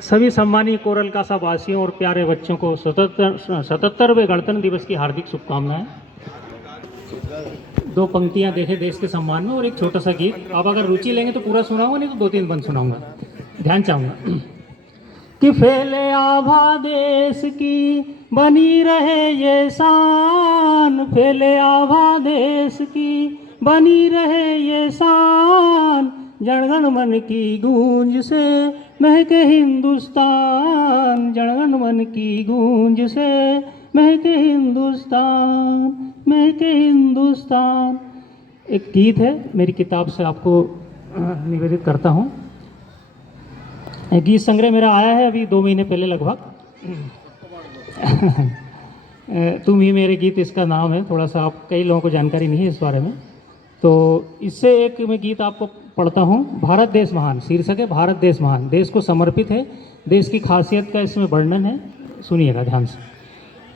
सभी सम्मानीय कोरल कासा वासियों और प्यारे बच्चों को 77वें गणतंत्र दिवस की हार्दिक शुभकामनाएं। दो पंक्तियां देखे देश के सम्मान में और एक छोटा सा गीत। आप अगर रुचि लेंगे तो पूरा सुनाऊंगा, नहीं तो 2-3 बंद सुनाऊंगा। ध्यान चाहूंगा कि फैले आभा देश की बनी रहे ये शान, फैले आभा देश की बनी रहे ये शान, जनगण मन की गूंज से महके हिंदुस्तान, जनगण मन की गूंज से महके हिंदुस्तान, महके हिंदुस्तान। एक गीत है, मेरी किताब से आपको निवेदित करता हूँ। गीत संग्रह मेरा आया है अभी 2 महीने पहले लगभग। तुम ही मेरे गीत इसका नाम है। थोड़ा सा आप कई लोगों को जानकारी नहीं है इस बारे में, तो इससे एक मैं गीत आपको पढ़ता हूँ। भारत देश महान शीर्षक है, भारत देश महान, देश को समर्पित है। देश की खासियत का इसमें वर्णन है, सुनिएगा ध्यान से।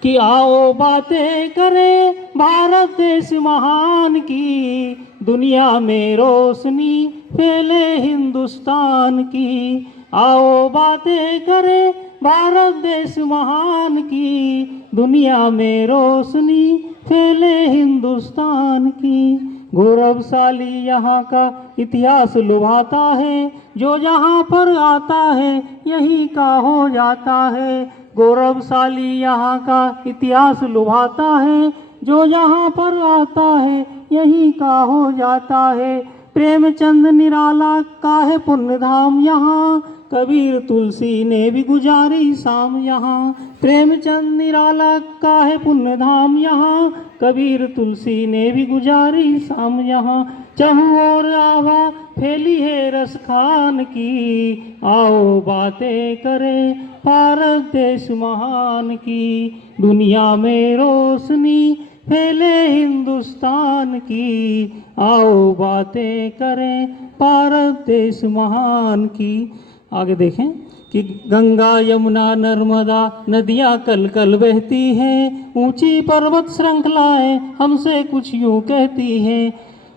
कि आओ बातें करें भारत देश महान की, दुनिया में रोशनी फैले हिंदुस्तान की। आओ बातें करें भारत देश महान की, दुनिया में रोशनी फैले हिंदुस्तान की। गौरवशाली यहाँ का इतिहास लुभाता है, जो यहाँ पर आता है यहीं का हो जाता है। गौरवशाली यहाँ का इतिहास लुभाता है, जो यहाँ पर आता है यहीं का हो जाता है। प्रेमचंद निराला का है पुण्य धाम यहाँ, कबीर तुलसी ने भी गुजारी शाम यहाँ। प्रेमचंद निराला का है पुण्य धाम यहाँ, कबीर तुलसी ने भी गुजारी शाम यहाँ। चहुं ओर आवा फैली है रस खान की, आओ बातें करें भारत देश महान की। दुनिया में रोशनी फैले हिंदुस्तान की, आओ बातें करें भारत देश महान की। आगे देखें कि गंगा यमुना नर्मदा नदियाँ कल कल बहती हैं, ऊंची पर्वत श्रृंखलाएं हमसे कुछ यूं कहती हैं।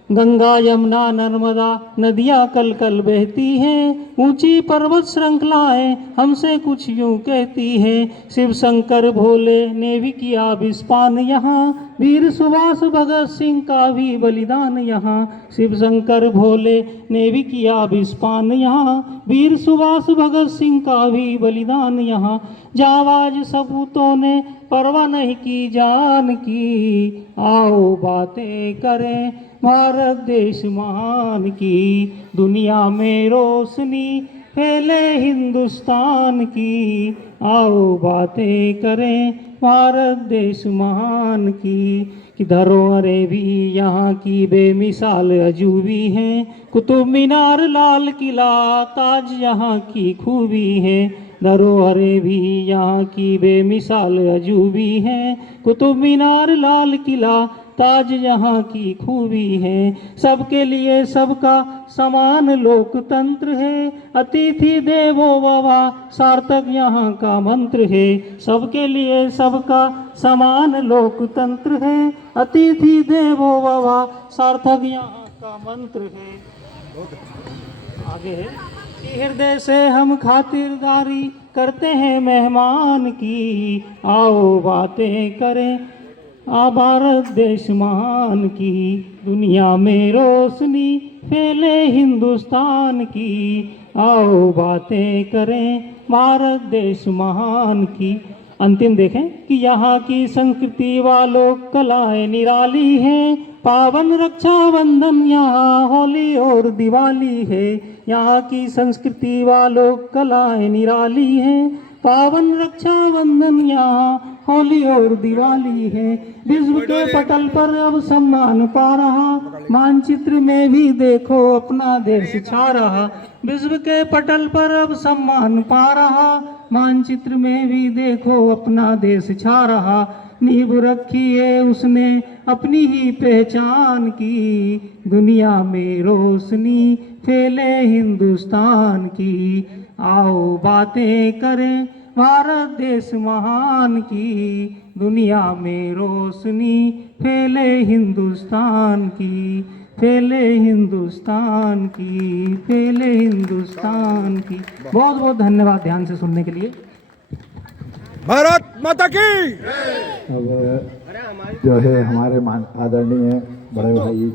गंगा यमुना नर्मदा नदियाँ कल कल बहती हैं, ऊंची पर्वत श्रृंखलाएं हमसे कुछ यूं कहती हैं। शिव शंकर भोले ने भी किया विस्पान यहाँ, वीर सुभाष भगत सिंह का भी बलिदान यहाँ। शिव शंकर भोले ने भी किया विस्पान यहाँ, वीर सुभाष भगत सिंह का भी बलिदान यहाँ। जाबाज सपूतों ने परवाह नहीं की जान की, आओ बातें करें भारत देश महान की। दुनिया में रोशनी फैले हिंदुस्तान की, आओ बातें करें भारत देश महान की। कि धरोहरें भी यहाँ की बेमिसाल अजूबी हैं, कुतुब मीनार लाल किला ताज यहाँ की खूबी है। धरोहरें भी यहाँ की बेमिसाल अजूबी हैं, कुतुब मीनार लाल किला ताज यहाँ की खूबी है। सबके लिए सबका समान लोकतंत्र है, अतिथि देवो भव सार्थक यहाँ का मंत्र है। सबके लिए सबका समान लोकतंत्र है, अतिथि देवो भव सार्थक यहाँ का मंत्र है। आगे है कि हृदय से हम खातिरदारी करते हैं मेहमान की, आओ बातें करें भारत देश महान की। दुनिया में रोशनी फैले हिंदुस्तान की, आओ बातें करें भारत देश महान की। अंतिम देखें कि यहाँ की संस्कृति वालों कलाएं निराली हैं, पावन रक्षाबंधन यहाँ होली और दिवाली है। यहाँ की संस्कृति वालों कलाएं निराली हैं, पावन रक्षाबंधन यहाँ होली और दिवाली है। विश्व के पटल पर अब सम्मान पा रहा, मानचित्र में भी देखो अपना देश छा रहा। विश्व के पटल पर अब सम्मान पा रहा, मानचित्र में भी देखो अपना देश छा रहा। नींव रखी है उसने अपनी ही पहचान की, दुनिया में रोशनी फैले हिंदुस्तान की। आओ बातें करें भारत देश महान की, दुनिया में रोशनी फैले हिंदुस्तान की। फैले हिंदुस्तान की, फैले हिंदुस्तान की। बहुत बहुत धन्यवाद ध्यान से सुनने के लिए। भारत माता की। अब जो है हमारे आदरणीय बड़े भाई